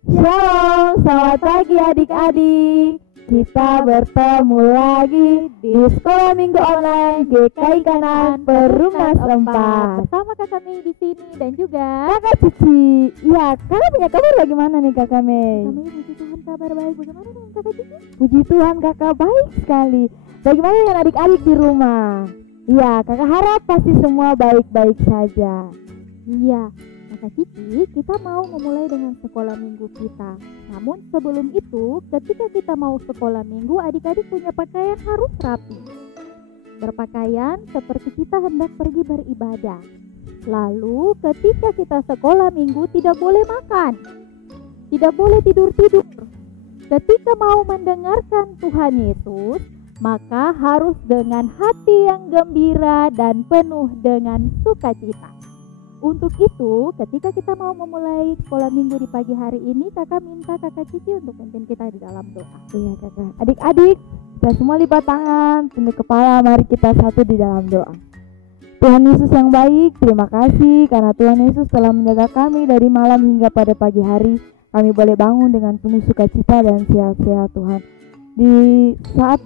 Shalom, selamat pagi adik-adik. Kita bertemu lagi di Sekolah Minggu Online GKI Kanan Perumnas 4 bersama Kakak Mei di sini dan juga Kakak Cici. Ya, kakak punya kabar bagaimana nih Kakak Mei? Kakak Mei, puji Tuhan kabar baik. Bagaimana dengan Kakak Cici? Puji Tuhan kakak baik sekali. Bagaimana dengan adik-adik di rumah? Ya, kakak harap pasti semua baik-baik saja. Iya, Kakak Cici, kita mau memulai dengan sekolah minggu kita. Namun sebelum itu, ketika kita mau sekolah minggu, adik-adik punya pakaian harus rapi. Berpakaian seperti kita hendak pergi beribadah. Lalu ketika kita sekolah minggu tidak boleh makan, tidak boleh tidur-tidur. Ketika mau mendengarkan Tuhan Yesus, maka harus dengan hati yang gembira dan penuh dengan sukacita. Untuk itu, ketika kita mau memulai sekolah minggu di pagi hari ini, kakak minta kakak Cici untuk memimpin kita di dalam doa. Iya kakak. Adik-adik, kita semua lipat tangan, tunduk kepala, mari kita satu di dalam doa. Tuhan Yesus yang baik, terima kasih karena Tuhan Yesus telah menjaga kami dari malam hingga pada pagi hari. Kami boleh bangun dengan penuh sukacita dan sehat-sehat Tuhan. Di saat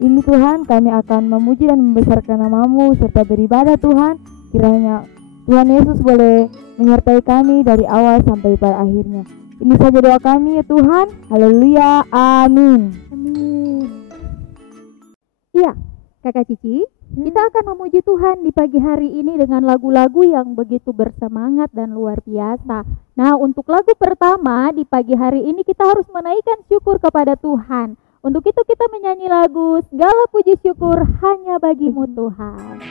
ini Tuhan, kami akan memuji dan membesarkan nama-Mu serta beribadah Tuhan. Kiranya Tuhan Yesus boleh menyertai kami dari awal sampai pada akhirnya. Ini saja doa kami ya Tuhan. Haleluya. Amin. Amin. Iya, kakak Cici, kita akan memuji Tuhan di pagi hari ini dengan lagu-lagu yang begitu bersemangat dan luar biasa. Nah, untuk lagu pertama di pagi hari ini kita harus menaikkan syukur kepada Tuhan. Untuk itu kita menyanyi lagu Segala Puji Syukur Hanya Bagi-Mu Tuhan.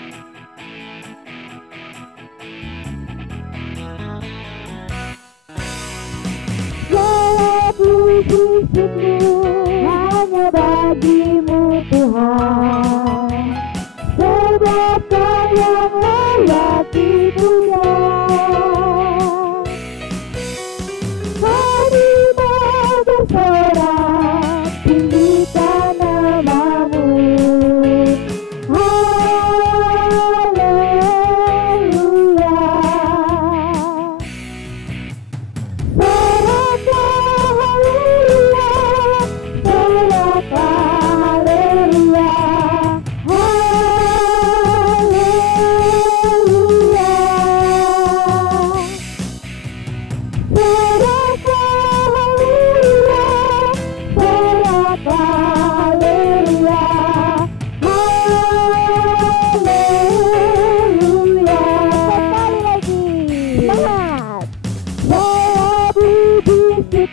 Puji syukur hanya bagi-Mu Tuhan, sebab Kau yang layak dipuja. Kami mau bersorak tinggikan nama-Mu.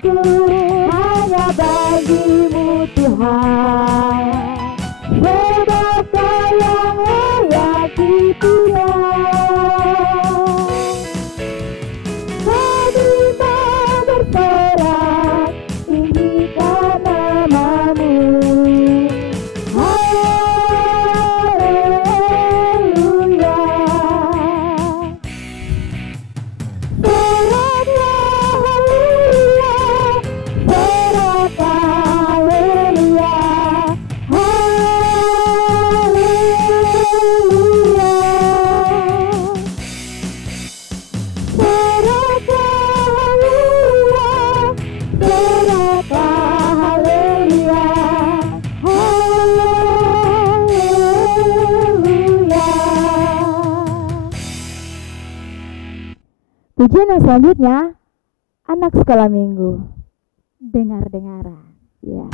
Haleluya. Hanya bagi-Mu Tuhan, sebab Kau yang layak dipuja. Kami mau bersorak tinggikan nama-Mu. Haleluya. Pujian yang selanjutnya, anak sekolah minggu. Dengar-dengaran. Ya.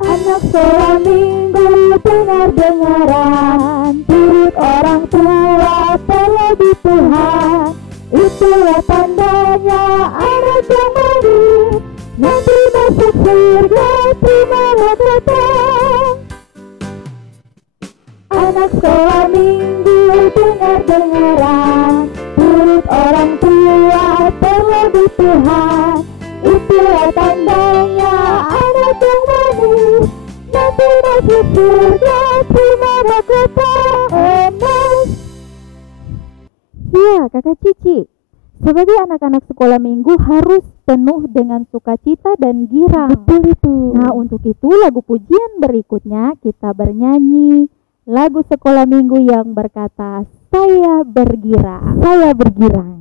Anak sekolah minggu dengar-dengaran, turut orang tua terlebih Tuhan. Itulah tandanya anak yang manis, nanti masuk surga terima datang. Anak sekolah minggu dengar-dengaran, turut orang tua terlebih Tuhan. Itulah tandanya anak yang manis, nanti masuk surga terima datang. Ya, kakak Cici, sebagai anak-anak sekolah minggu harus penuh dengan sukacita dan girang. Betul itu. Nah, untuk itu lagu pujian berikutnya kita bernyanyi lagu sekolah minggu yang berkata, "Saya bergirang." Saya bergirang.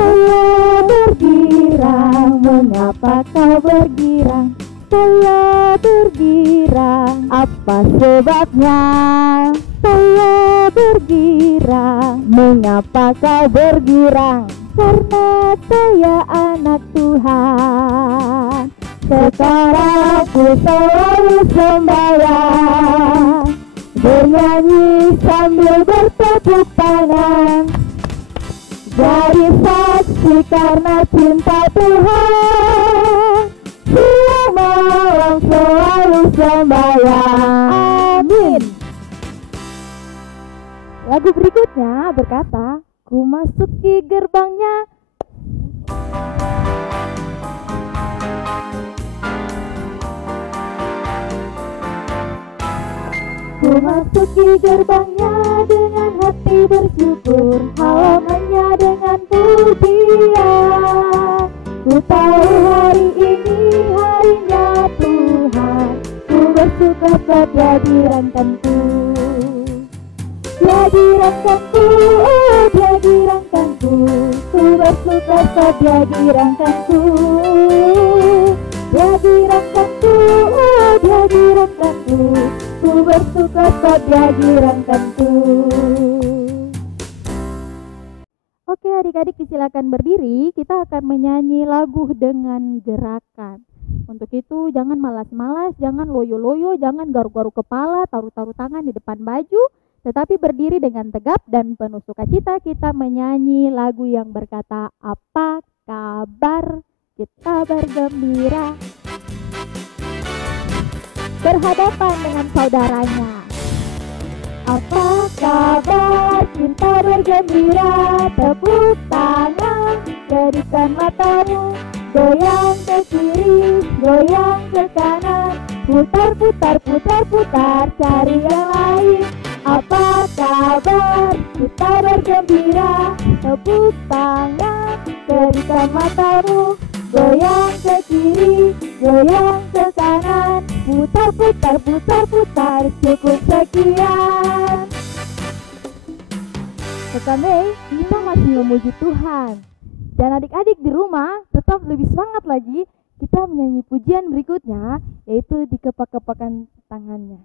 Saya bergirang, mengapa kau bergirang? Saya bergirang, apa sebabnya? Saya bergirang, mengapa kau bergirang? Karena saya anak Tuhan. Sekarang aku selalu sembahyang, bernyanyi sambil bertepuk tangan, jadi saksi karena cinta Tuhan. Siang malam selalu sembahyang. Amin. Lagu berikutnya berkata, ku masuki gerbangnya. Ku masuki gerbangnya dengan hati bersyukur, halamannya dengan pujian. Ku tahu hari ini harinya Tuhan, ku bersuka pada dirangkanku. Dia dirangkanku, oh dia dirangkanku, ku bersuka pada dirangkanku. Dia dirangkanku, oh dia dirangkanku, ku bersuka pada dirangkanku. Oke adik-adik, silakan berdiri. Kita akan menyanyi lagu dengan gerakan. Untuk itu jangan malas-malas, jangan loyo-loyo, jangan garuk-garuk kepala, taruh-taruh tangan di depan baju, tetapi berdiri dengan tegap dan penuh sukacita. Kita menyanyi lagu yang berkata, apa kabar? Kita bergembira berhadapan dengan saudaranya. Apa kabar? Kita bergembira, tepuk tangan, jadikan matamu, goyang ke kiri, goyang ke kanan, putar, putar, putar, putar, cari yang lain. Apa kabar? Kita bergembira, tepuk tangan, jadikan matamu, goyang ke kiri, goyang ke kanan, putar, putar, putar, putar, cukup sekian. Sekarang kita masih memuji Tuhan. Dan adik-adik di rumah tetap lebih semangat lagi. Kita menyanyi pujian berikutnya, yaitu dikepak-kepakan tangannya.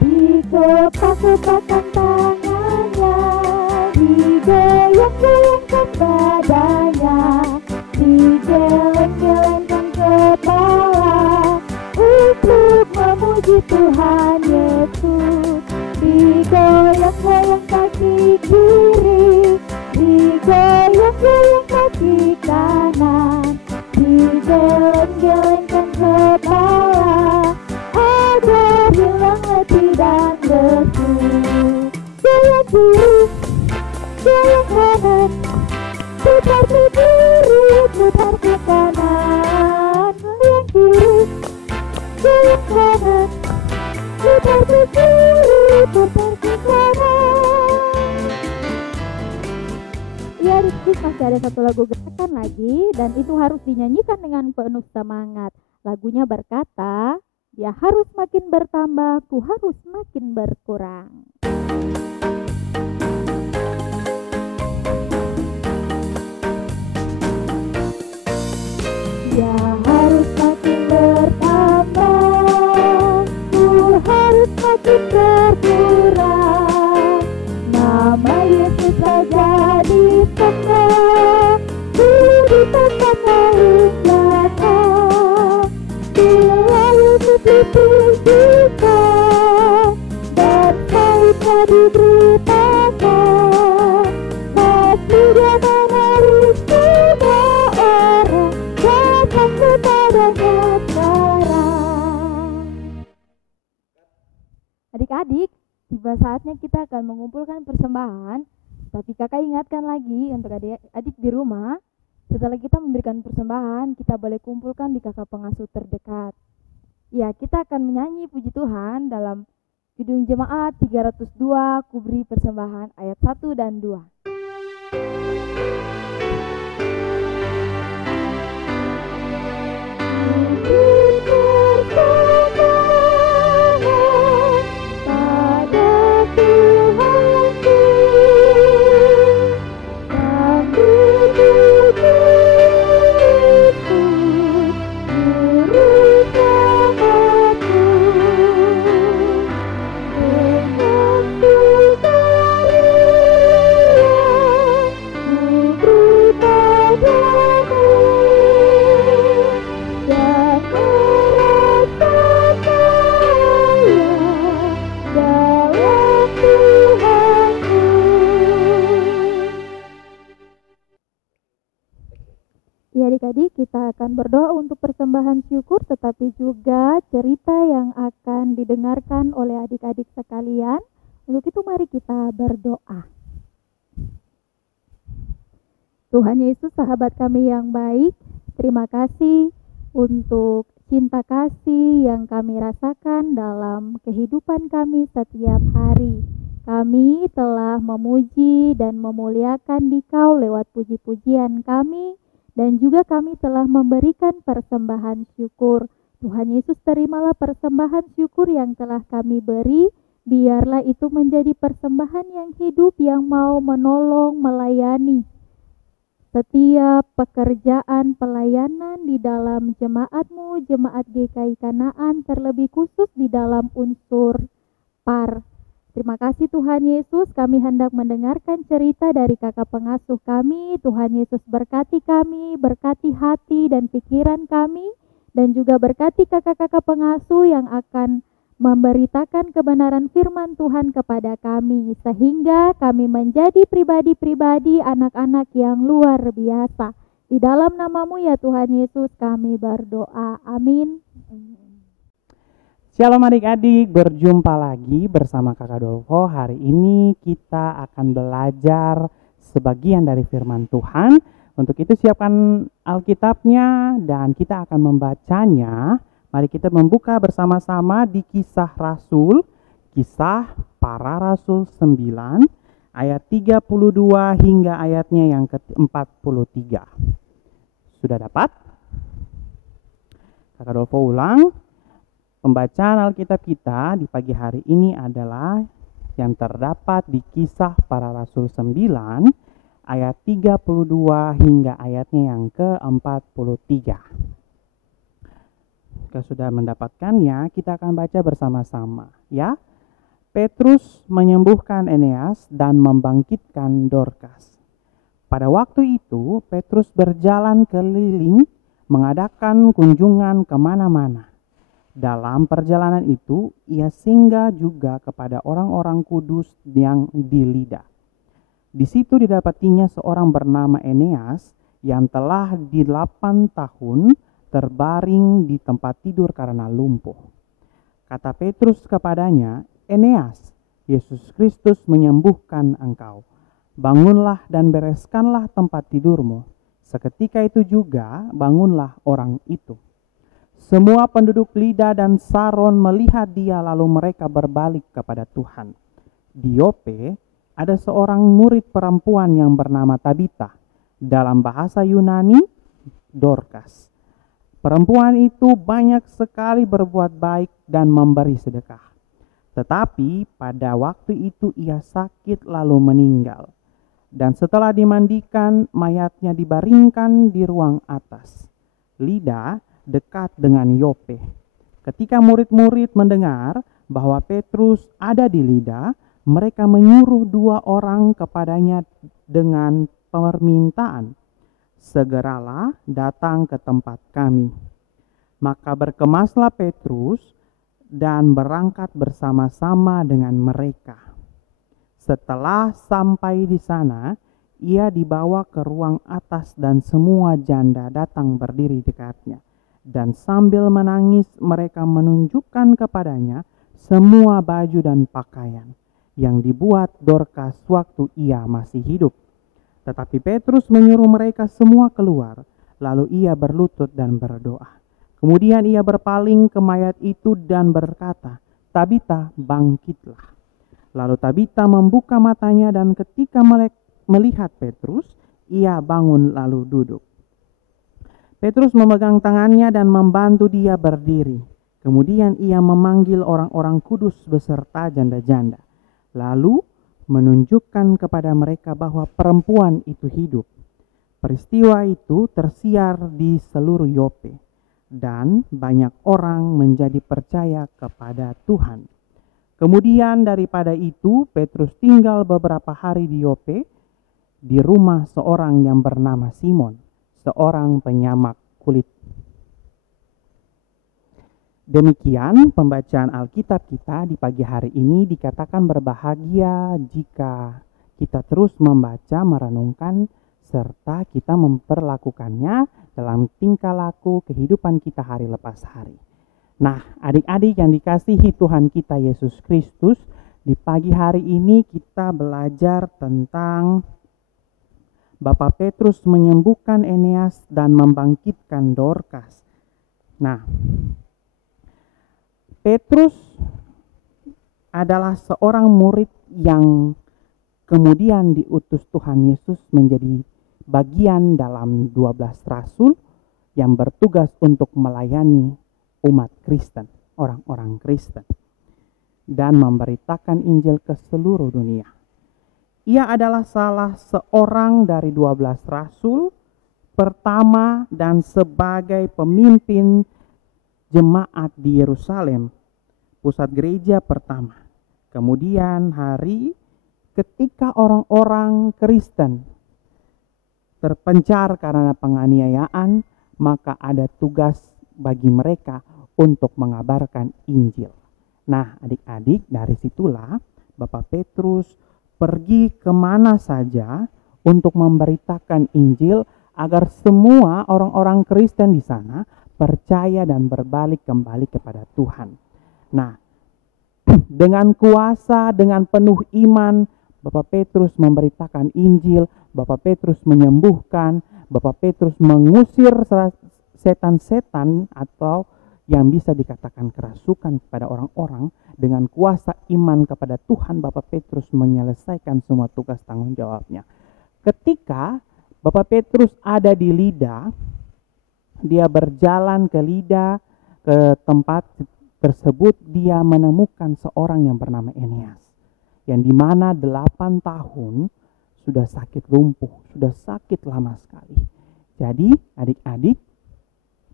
Dikepak-kepakan tangannya, digoyang-goyangkan badannya, digeleng-gelengkan kepala untuk memuji Tuhan Yesus. Digoyang-goyang kaki kiri, digoyang-goyang kaki kanan, digeleng-gelengkan kepala agar hilang letih dan lesu. Goyang kiri, goyang kanan, putar ke kiri, putar ke kanan. Goyang kiri, goyang kanan, putar ke kiri, putar ke kanan. Ya, adik-adik, masih ada satu lagu gerakan lagi, dan itu harus dinyanyikan dengan penuh semangat. Lagunya berkata, dia harus makin bertambah, ku harus makin berkurang. Dia harus makin bertambah, ku harus makin berkurang. Nama Yesus saja di tengah, ku di tempat paling belakang. Bila Yesus dipilih kita, dan kaitnya diberitakan, pasti dia menarik semua orang datang kepadanya sekarang. Adik-adik, tiba saatnya kita akan mengumpulkan persembahan, tapi kakak ingatkan lagi untuk adik-adik di rumah, Setelah kita memberikan persembahan, kita boleh kumpulkan di kakak pengasuh terdekat. Ya, kita akan menyanyi puji Tuhan dalam Kidung Jemaat 302, Kuberi Persembahan ayat 1 dan 2. Ya adik-adik, kita akan berdoa untuk persembahan syukur, tetapi juga cerita yang akan didengarkan oleh adik-adik sekalian. Untuk itu mari kita berdoa. Tuhan Yesus, sahabat kami yang baik, terima kasih untuk cinta kasih yang kami rasakan dalam kehidupan kami setiap hari. Kami telah memuji dan memuliakan Dikau lewat puji-pujian kami, dan juga kami telah memberikan persembahan syukur. Tuhan Yesus, terimalah persembahan syukur yang telah kami beri. Biarlah itu menjadi persembahan yang hidup, yang mau menolong, melayani setiap pekerjaan pelayanan di dalam jemaat-Mu, jemaat GKI Kanaan, terlebih khusus di dalam unsur PAR. Terima kasih Tuhan Yesus, kami hendak mendengarkan cerita dari kakak pengasuh kami. Tuhan Yesus berkati kami, berkati hati dan pikiran kami, dan juga berkati kakak-kakak pengasuh yang akan memberitakan kebenaran firman Tuhan kepada kami, sehingga kami menjadi pribadi-pribadi anak-anak yang luar biasa. Di dalam nama-Mu ya Tuhan Yesus kami berdoa, amin. Shalom adik-adik, berjumpa lagi bersama Kakak Dolfo. Hari ini kita akan belajar sebagian dari firman Tuhan. Untuk itu siapkan Alkitabnya dan kita akan membacanya. Mari kita membuka bersama-sama di Kisah Rasul, Kisah Para Rasul 9, ayat 32 hingga ayatnya yang ke-43. Sudah dapat? Kakak Dolfo ulang. Pembacaan Alkitab kita di pagi hari ini adalah yang terdapat di Kisah Para Rasul 9 ayat 32 hingga ayatnya yang ke-43. Jika sudah mendapatkannya, kita akan baca bersama-sama ya. Petrus menyembuhkan Eneas dan membangkitkan Dorkas. Pada waktu itu Petrus berjalan keliling mengadakan kunjungan kemana-mana. Dalam perjalanan itu, ia singgah juga kepada orang-orang kudus yang di Lida. Di situ didapatinya seorang bernama Eneas yang telah 8 tahun terbaring di tempat tidur karena lumpuh. Kata Petrus kepadanya, "Eneas, Yesus Kristus menyembuhkan engkau. Bangunlah dan bereskanlah tempat tidurmu." Seketika itu juga bangunlah orang itu. Semua penduduk Lida dan Saron melihat dia, lalu mereka berbalik kepada Tuhan. Di Yope ada seorang murid perempuan yang bernama Tabita, dalam bahasa Yunani Dorkas. Perempuan itu banyak sekali berbuat baik dan memberi sedekah. Tetapi pada waktu itu ia sakit lalu meninggal. Dan setelah dimandikan, mayatnya dibaringkan di ruang atas. Lida dekat dengan Yope. Ketika murid-murid mendengar bahwa Petrus ada di Lida, mereka menyuruh 2 orang kepadanya dengan permintaan, "Segeralah datang ke tempat kami." Maka berkemaslah Petrus dan berangkat bersama-sama dengan mereka. Setelah sampai di sana, ia dibawa ke ruang atas dan semua janda datang berdiri dekatnya. Dan sambil menangis mereka menunjukkan kepadanya semua baju dan pakaian yang dibuat Dorkas waktu ia masih hidup. Tetapi Petrus menyuruh mereka semua keluar, lalu ia berlutut dan berdoa. Kemudian ia berpaling ke mayat itu dan berkata, "Tabita, bangkitlah." Lalu Tabita membuka matanya dan ketika melihat Petrus, ia bangun lalu duduk. Petrus memegang tangannya dan membantu dia berdiri. Kemudian ia memanggil orang-orang kudus beserta janda-janda. Lalu menunjukkan kepada mereka bahwa perempuan itu hidup. Peristiwa itu tersiar di seluruh Yope dan banyak orang menjadi percaya kepada Tuhan. Kemudian daripada itu Petrus tinggal beberapa hari di Yope di rumah seorang yang bernama Simon, seorang penyamak kulit. Demikian pembacaan Alkitab kita di pagi hari ini. Dikatakan berbahagia jika kita terus membaca, merenungkan, serta kita memperlakukannya dalam tingkah laku kehidupan kita hari lepas hari. Nah, adik-adik yang dikasihi Tuhan kita Yesus Kristus, di pagi hari ini kita belajar tentang Bapak Petrus menyembuhkan Eneas dan membangkitkan Dorcas. Nah, Petrus adalah seorang murid yang kemudian diutus Tuhan Yesus menjadi bagian dalam 12 rasul yang bertugas untuk melayani umat Kristen, orang-orang Kristen, dan memberitakan Injil ke seluruh dunia. Ia adalah salah seorang dari 12 rasul pertama dan sebagai pemimpin jemaat di Yerusalem, pusat gereja pertama. Kemudian hari ketika orang-orang Kristen terpencar karena penganiayaan, maka ada tugas bagi mereka untuk mengabarkan Injil. Nah, adik-adik, dari situlah Bapak Petrus pergi kemana saja untuk memberitakan Injil agar semua orang-orang Kristen di sana percaya dan berbalik kembali kepada Tuhan. Nah, dengan kuasa, dengan penuh iman, Bapak Petrus memberitakan Injil, Bapak Petrus menyembuhkan, Bapak Petrus mengusir setan-setan atau yang bisa dikatakan kerasukan kepada orang-orang. Dengan kuasa iman kepada Tuhan, Bapak Petrus menyelesaikan semua tugas tanggung jawabnya. Ketika Bapak Petrus ada di Lida, dia berjalan ke Lida, ke tempat tersebut, dia menemukan seorang yang bernama Eneas, yang dimana 8 tahun sudah sakit lumpuh, sudah sakit lama sekali. Jadi adik-adik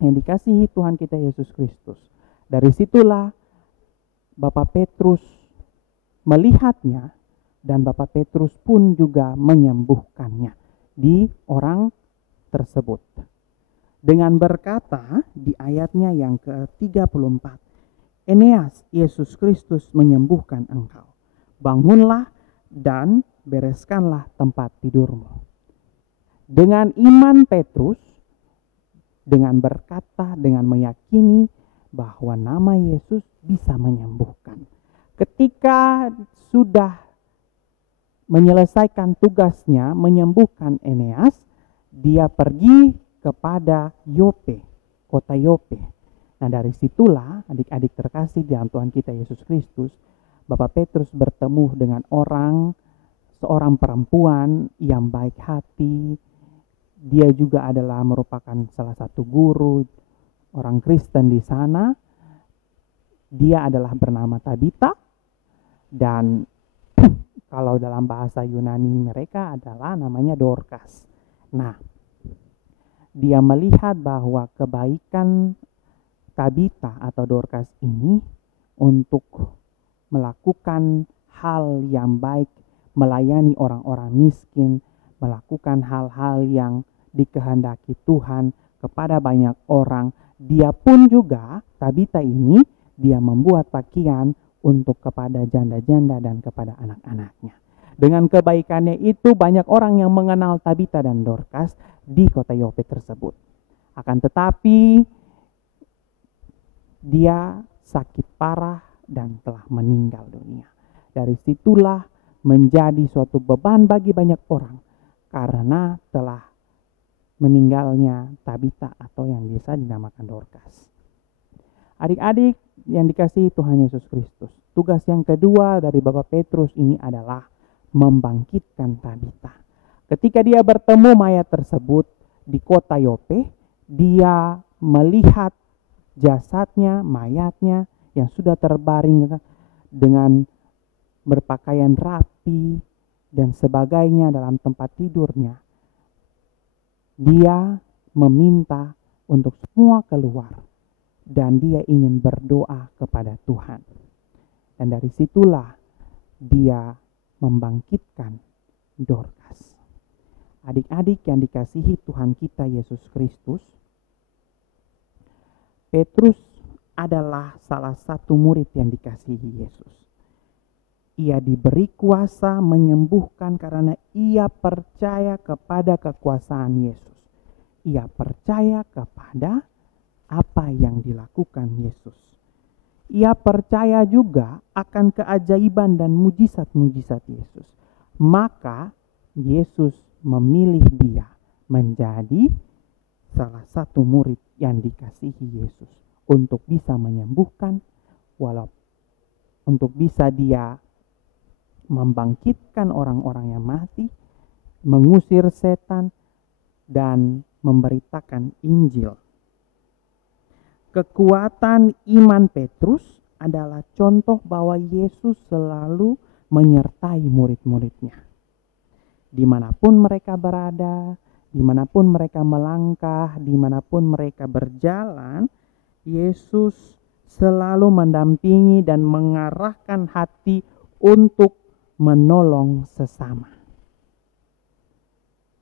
yang dikasihi Tuhan kita Yesus Kristus, dari situlah Bapak Petrus melihatnya dan Bapak Petrus pun juga menyembuhkannya di orang tersebut. Dengan berkata di ayatnya yang ke-34, "Eneas, Yesus Kristus menyembuhkan engkau. Bangunlah dan bereskanlah tempat tidurmu." Dengan iman Petrus, dengan berkata, dengan meyakini bahwa nama Yesus bisa menyembuhkan. Ketika sudah menyelesaikan tugasnya menyembuhkan Eneas, dia pergi kepada Yope, kota Yope. Nah, dari situlah adik-adik terkasih di dalam Tuhan kita Yesus Kristus, Bapak Petrus bertemu dengan seorang perempuan yang baik hati. Dia juga adalah merupakan salah satu guru orang Kristen di sana. Dia adalah bernama Tabita, dan kalau dalam bahasa Yunani mereka adalah namanya Dorcas. Nah, dia melihat bahwa kebaikan Tabita atau Dorcas ini untuk melakukan hal yang baik, melayani orang-orang miskin, melakukan hal-hal yang dikehendaki Tuhan kepada banyak orang. Dia pun juga, Tabita ini, dia membuat pakaian untuk kepada janda-janda dan kepada anak-anaknya. Dengan kebaikannya itu banyak orang yang mengenal Tabita dan Dorcas di kota Yope tersebut. Akan tetapi dia sakit parah dan telah meninggal dunia. Dari situlah menjadi suatu beban bagi banyak orang, karena telah meninggalnya Tabita atau yang biasa dinamakan Dorcas. Adik-adik yang dikasihi Tuhan Yesus Kristus, tugas yang kedua dari Bapak Petrus ini adalah membangkitkan Tabita. Ketika dia bertemu mayat tersebut di kota Yope, dia melihat jasadnya, mayatnya yang sudah terbaring dengan berpakaian rapi dan sebagainya dalam tempat tidurnya. Dia meminta untuk semua keluar dan dia ingin berdoa kepada Tuhan. Dan dari situlah dia membangkitkan Dorcas. Adik-adik yang dikasihi Tuhan kita Yesus Kristus, Petrus adalah salah satu murid yang dikasihi Yesus. Ia diberi kuasa menyembuhkan karena ia percaya kepada kekuasaan Yesus. Ia percaya kepada apa yang dilakukan Yesus. Ia percaya juga akan keajaiban dan mujizat-mujizat Yesus. Maka Yesus memilih dia menjadi salah satu murid yang dikasihi Yesus untuk bisa menyembuhkan, untuk bisa dia membangkitkan orang-orang yang mati, mengusir setan, dan memberitakan Injil. Kekuatan iman Petrus adalah contoh bahwa Yesus selalu menyertai murid-muridnya. Dimanapun mereka berada, dimanapun mereka melangkah, dimanapun mereka berjalan, Yesus selalu mendampingi dan mengarahkan hati untuk menolong sesama.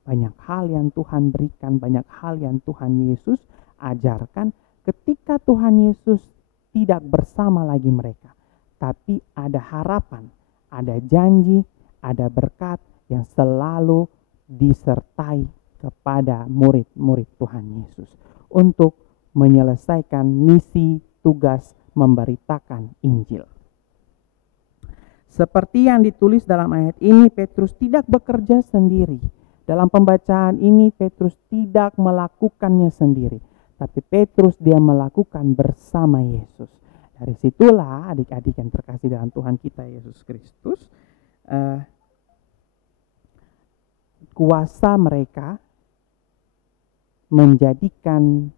Banyak hal yang Tuhan berikan, banyak hal yang Tuhan Yesus ajarkan ketika Tuhan Yesus tidak bersama lagi mereka. Tapi ada harapan, ada janji, ada berkat yang selalu disertai kepada murid-murid Tuhan Yesus untuk menyelesaikan misi tugas memberitakan Injil. Seperti yang ditulis dalam ayat ini, Petrus tidak bekerja sendiri. Dalam pembacaan ini Petrus tidak melakukannya sendiri, tapi Petrus dia melakukan bersama Yesus. Dari situlah adik-adik yang terkasih dalam Tuhan kita Yesus Kristus, kuasa mereka menjadikan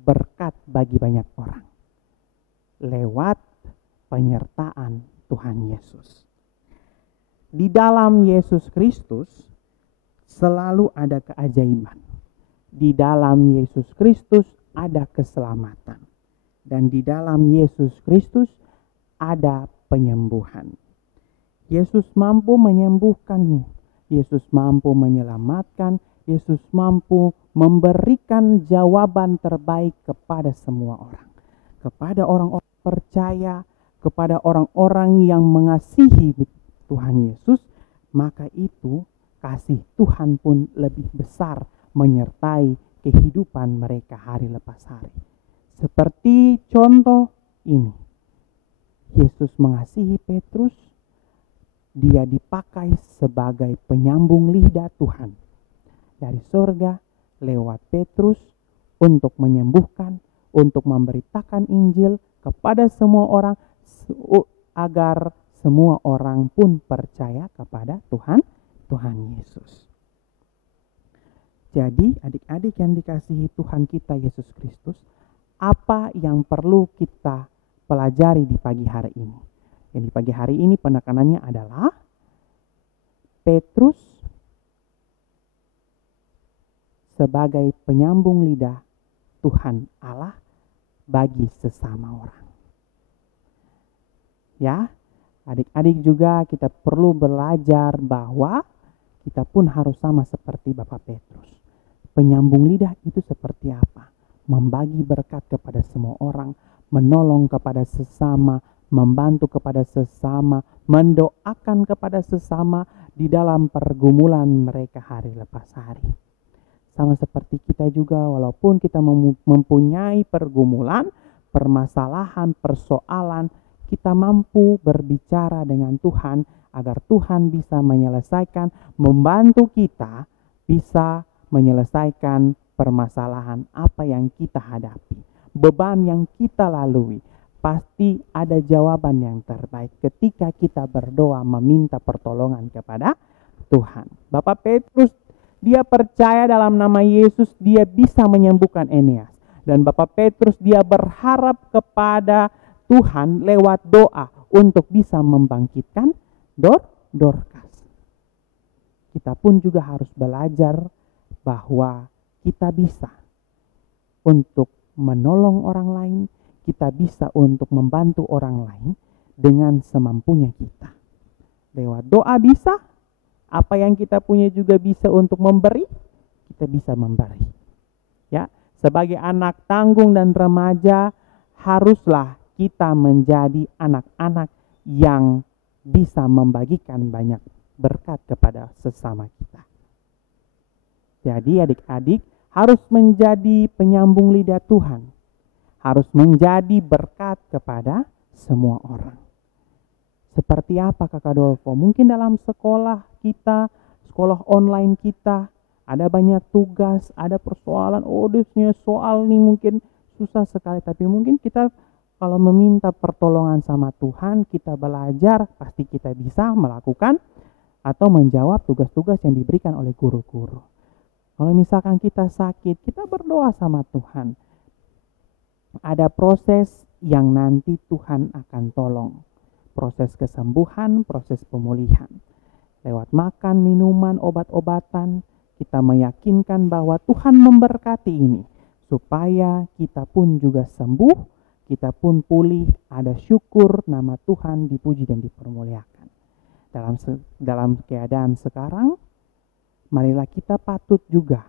berkat bagi banyak orang lewat penyertaan Tuhan Yesus. Di dalam Yesus Kristus selalu ada keajaiban. Di dalam Yesus Kristus ada keselamatan. Dan di dalam Yesus Kristus ada penyembuhan. Yesus mampu menyembuhkan, Yesus mampu menyelamatkan, Yesus mampu memberikan jawaban terbaik kepada semua orang. Kepada orang-orang percaya, kepada orang-orang yang mengasihi Tuhan Yesus, maka itu kasih Tuhan pun lebih besar menyertai kehidupan mereka hari lepas hari. Seperti contoh ini, Yesus mengasihi Petrus, dia dipakai sebagai penyambung lidah Tuhan dari sorga lewat Petrus untuk menyembuhkan, untuk memberitakan Injil kepada semua orang, agar semua orang pun percaya kepada Tuhan Yesus. Jadi adik-adik yang dikasihi Tuhan kita Yesus Kristus, apa yang perlu kita pelajari di pagi hari ini? Yang di pagi hari ini penekanannya adalah Petrus sebagai penyambung lidah Tuhan Allah bagi sesama orang. Ya, adik-adik juga kita perlu belajar bahwa kita pun harus sama seperti Bapak Petrus. Penyambung lidah itu seperti apa? Membagi berkat kepada semua orang, menolong kepada sesama, membantu kepada sesama, mendoakan kepada sesama di dalam pergumulan mereka hari lepas hari. Sama seperti kita juga, walaupun kita mempunyai pergumulan, permasalahan, persoalan, kita mampu berbicara dengan Tuhan agar Tuhan bisa menyelesaikan, membantu kita bisa menyelesaikan permasalahan apa yang kita hadapi, beban yang kita lalui. Pasti ada jawaban yang terbaik ketika kita berdoa meminta pertolongan kepada Tuhan. Bapak Petrus, dia percaya dalam nama Yesus dia bisa menyembuhkan Eneas. Dan Bapak Petrus dia berharap kepada Tuhan lewat doa untuk bisa membangkitkan Dorcas. Kita pun juga harus belajar bahwa kita bisa untuk menolong orang lain, kita bisa untuk membantu orang lain dengan semampunya kita. Lewat doa bisa, apa yang kita punya juga bisa untuk memberi, kita bisa memberi. Ya, sebagai anak tanggung dan remaja, haruslah kita menjadi anak-anak yang bisa membagikan banyak berkat kepada sesama kita. Jadi adik-adik harus menjadi penyambung lidah Tuhan, harus menjadi berkat kepada semua orang. Seperti apa Kakak Dolfo? Mungkin dalam sekolah kita, sekolah online kita, ada banyak tugas, ada persoalan, soal ini mungkin susah sekali. Tapi mungkin kita kalau meminta pertolongan sama Tuhan, kita belajar, pasti kita bisa melakukan atau menjawab tugas-tugas yang diberikan oleh guru-guru. Kalau misalkan kita sakit, kita berdoa sama Tuhan. Ada proses yang nanti Tuhan akan tolong. Proses kesembuhan, proses pemulihan. Lewat makan, minuman, obat-obatan, kita meyakinkan bahwa Tuhan memberkati ini. Supaya kita pun juga sembuh, kita pun pulih, ada syukur, nama Tuhan dipuji dan dipermuliakan. Dalam keadaan sekarang, marilah kita patut juga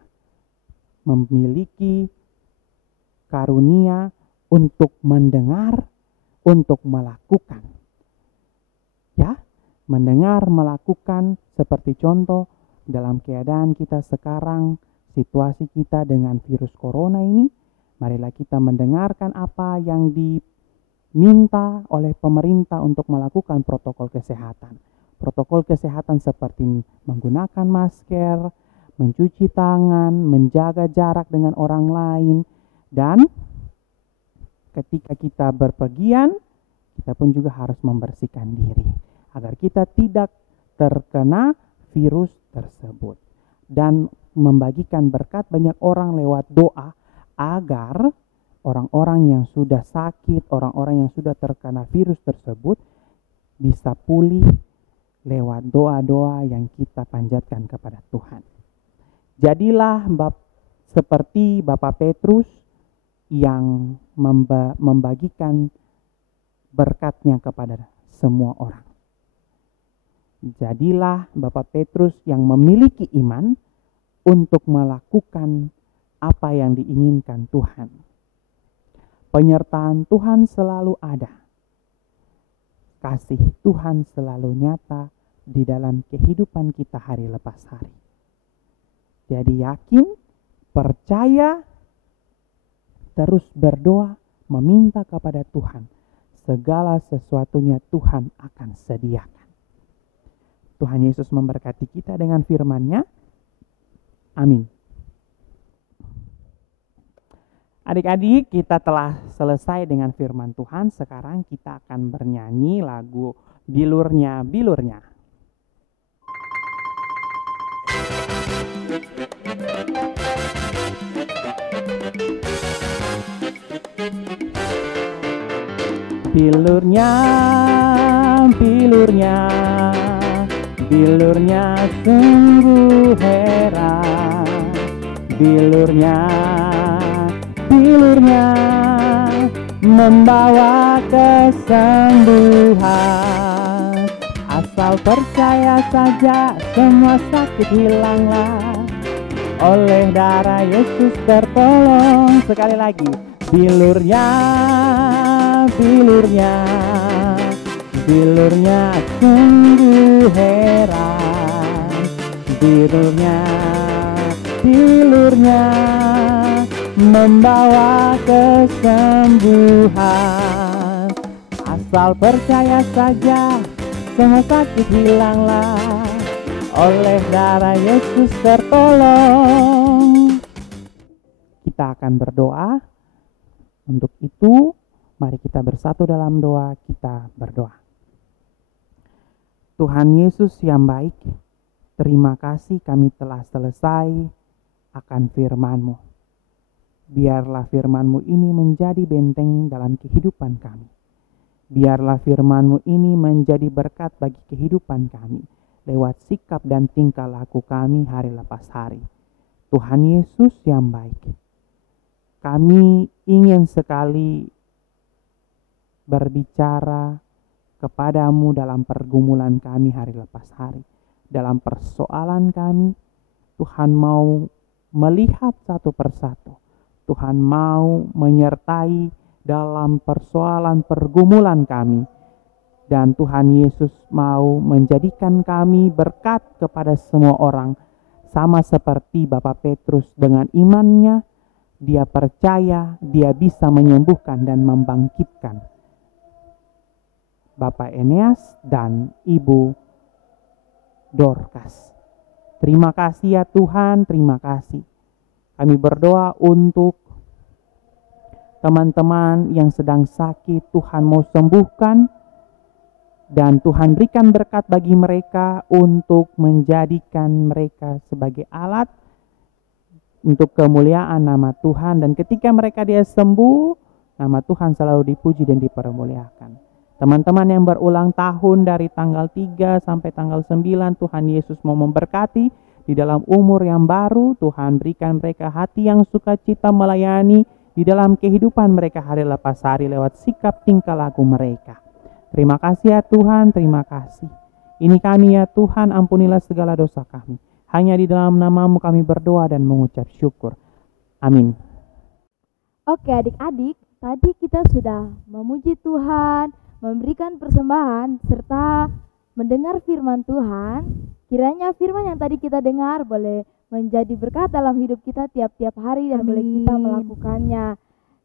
memiliki karunia untuk mendengar, untuk melakukan. Ya, mendengar, melakukan, seperti contoh dalam keadaan kita sekarang, situasi kita dengan virus corona ini, marilah kita mendengarkan apa yang diminta oleh pemerintah untuk melakukan protokol kesehatan. Protokol kesehatan seperti menggunakan masker, mencuci tangan, menjaga jarak dengan orang lain, dan ketika kita berpergian, kita pun juga harus membersihkan diri agar kita tidak terkena virus tersebut. Dan membagikan berkat banyak orang lewat doa agar orang-orang yang sudah sakit, orang-orang yang sudah terkena virus tersebut bisa pulih lewat doa-doa yang kita panjatkan kepada Tuhan. Jadilah seperti Bapak Petrus yang membagikan berkatnya kepada semua orang. Jadilah Bapak Petrus yang memiliki iman untuk melakukan apa yang diinginkan Tuhan. Penyertaan Tuhan selalu ada. Kasih Tuhan selalu nyata di dalam kehidupan kita hari lepas hari. Jadi yakin, percaya, terus berdoa, meminta kepada Tuhan. Segala sesuatunya Tuhan akan sediakan. Tuhan Yesus memberkati kita dengan firman-Nya. Amin. Adik-adik, kita telah selesai dengan firman Tuhan. Sekarang kita akan bernyanyi lagu Bilurnya, Bilurnya. Bilurnya, bilurnya, bilurnya sungguh heran. Bilurnya, bilurnya membawa kesembuhan. Asal percaya saja semua sakit hilanglah. Oleh darah Yesus tertolong. Sekali lagi, bilurnya, bilurnya, bilurnya sungguh heran. Bilurnya, bilurnya membawa kesembuhan. Asal percaya saja semua sakit hilanglah. oleh darah Yesus tertolong. Kita akan berdoa. Untuk itu, mari kita bersatu dalam doa, kita berdoa. Tuhan Yesus yang baik, terima kasih kami telah selesai akan firman-Mu. Biarlah firman-Mu ini menjadi benteng dalam kehidupan kami. Biarlah firman-Mu ini menjadi berkat bagi kehidupan kami, lewat sikap dan tingkah laku kami hari lepas hari. Tuhan Yesus yang baik, kami ingin sekali berbicara kepadamu dalam pergumulan kami hari lepas hari. Dalam persoalan kami, Tuhan mau melihat satu persatu. Tuhan mau menyertai dalam persoalan pergumulan kami. Dan Tuhan Yesus mau menjadikan kami berkat kepada semua orang. Sama seperti Bapak Petrus dengan imannya, dia percaya dia bisa menyembuhkan dan membangkitkan Bapak Eneas dan Ibu Dorcas. Terima kasih ya Tuhan, terima kasih. Kami berdoa untuk teman-teman yang sedang sakit, Tuhan mau sembuhkan. Dan Tuhan berikan berkat bagi mereka untuk menjadikan mereka sebagai alat untuk kemuliaan nama Tuhan. Dan ketika mereka dia sembuh, nama Tuhan selalu dipuji dan dipermuliakan. Teman-teman yang berulang tahun dari tanggal 3 sampai tanggal 9, Tuhan Yesus mau memberkati di dalam umur yang baru. Tuhan berikan mereka hati yang sukacita melayani di dalam kehidupan mereka hari lepas hari lewat sikap tingkah laku mereka. Terima kasih ya Tuhan, terima kasih. Ini kami ya Tuhan, ampunilah segala dosa kami. Hanya di dalam nama-Mu kami berdoa dan mengucap syukur. Amin. Oke adik-adik, tadi kita sudah memuji Tuhan, memberikan persembahan, serta mendengar firman Tuhan. Kiranya firman yang tadi kita dengar boleh menjadi berkat dalam hidup kita tiap-tiap hari dan boleh kita melakukannya.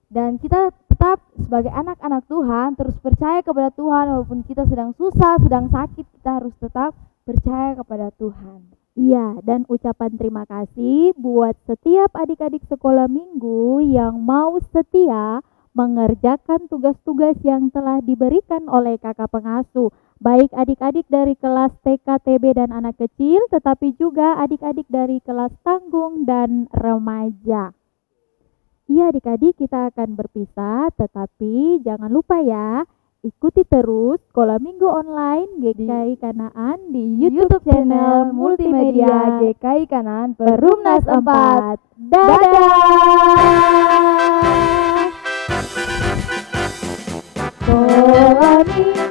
Dan kita tetap sebagai anak-anak Tuhan terus percaya kepada Tuhan, walaupun kita sedang susah, sedang sakit, kita harus tetap percaya kepada Tuhan. Iya, dan ucapan terima kasih buat setiap adik-adik sekolah minggu yang mau setia mengerjakan tugas-tugas yang telah diberikan oleh kakak pengasuh, baik adik-adik dari kelas TK, TB dan anak kecil, tetapi juga adik-adik dari kelas tanggung dan remaja. Iya adik-adik, kita akan berpisah, tetapi jangan lupa ya, ikuti terus Sekolah Minggu Online GKI Kanaan di YouTube channel Multimedia GKI Kanaan Perumnas 4. Dadah! Sekolah Minggu